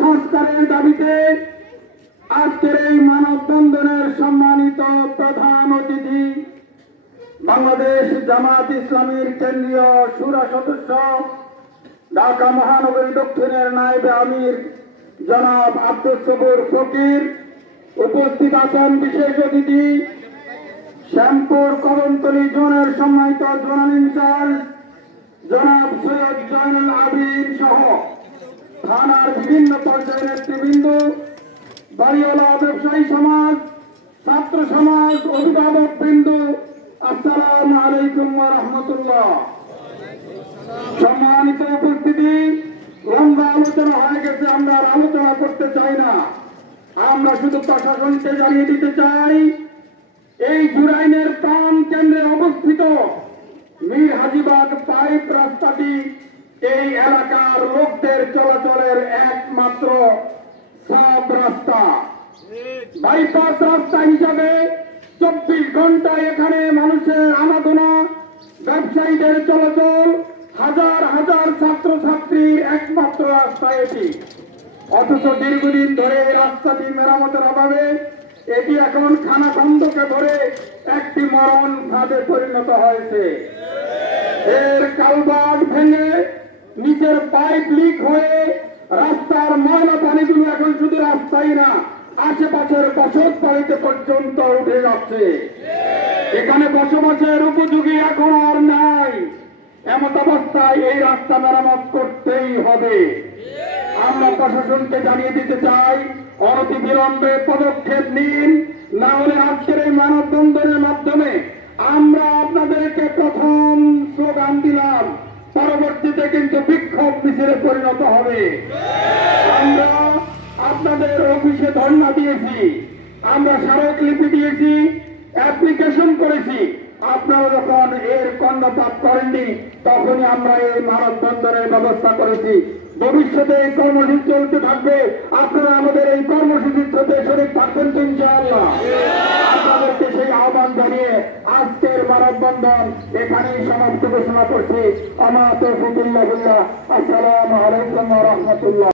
সংস্কারের দাবিতে আজকের এই মানববন্ধনের সম্মানিত প্রধান অতিথি বাংলাদেশ জামাত ইসলামীর কেন্দ্রীয় শুরা সদস্য ঢাকা মহানগরী দক্ষিণের নায়েবে আমির জনাব আব্দুল সবুর ফকির, উপস্থিত আছেন বিশেষ অতিথি শ্যামপুর কদমতলী জোনের সম্মানিত জোনাল ইনচার্জ জনাব সৈয়দ জয়নুল আবিদ সহ থানার বিভিন্ন পর্যায়ের নেতৃবৃন্দ, বাড়িওয়ালা ব্যবসায়ী সমাজ, ছাত্র সমাজ, অভিভাবক বৃন্দ, আসসালামু আলাইকুম ওয়া রাহমাতুল্লাহ। সম্মানিত উপস্থিতি, লম্বা আলোচনা হয়ে গেছে, আমরা আর আলোচনা করতে চাই না। আমরা শুধু প্রশাসনকে জানিয়ে দিতে চাই, এই জুরাইনের প্রাণ কেন্দ্রে অবস্থিত মীর হাজীবাগ পাইপ রাস্তাটি এই এলাকার লোকদের চলাচলের একমাত্র সাব রাস্তা, বাইপাস রাস্তা হিসাবে 24 ঘন্টায় এখানে মানুষের আনাগোনা, ব্যবসায়ীদের চলাচল, হাজার হাজার ছাত্রছাত্রীর একমাত্র রাস্তা এটি। অথচ দীর্ঘদিন ধরে এই রাস্তাটি মেরামতের অভাবে এটি এখন খানাখন্দকে ধরে একটি মরণ ফাঁদে পরিণত হয়েছে। এর কালভার্ট ভেঙে নিচের পাইপ লিক হয়ে রাস্তার ময়লা পানিগুলো এখন শুধু রাস্তাই না, আশেপাশের বসত বাড়িতে পর্যন্ত উঠে যাচ্ছে। এখানে বসবাসের উপযোগী এখন আর নাই। এমত অবস্থায় এই রাস্তা মেরামত করতেই হবে। আমরা প্রশাসনকে জানিয়ে দিতে চাই, অনতিবিলম্বে পদক্ষেপ নিন, না হলে আজকের এই মানববন্ধনের মাধ্যমে আমরা আপনাদেরকে প্রথম স্লোগান দিলাম, পরবর্তীতে কিন্তু বিক্ষোভ মিছিলে পরিণত হবে। আমরা আপনাদের অফিসে ধর্ণা দিয়েছি, আমরা স্মারকলিপি দিয়েছি, অ্যাপ্লিকেশন করেছি। আপনারা যখন এর কর্ণপাত করেননি তখনই আমরা এই মানববন্ধনের ব্যবস্থা করেছি। ভবিষ্যতে এই কর্মসূচি চলতে থাকবে। আপনারা আমাদের এই কর্মসূচির সাথে শরীক থাকবেন তো ইনশাআল্লাহ। আপনাদেরকে সেই আহ্বান জানিয়ে আজকের মানববন্ধন এখানেই সমাপ্ত ঘোষণা করছি। আমার তৌফিকুল্লাহ বিল্লাহ। আসসালামু আলাইকুম ওয়া রাহমাতুল্লাহ।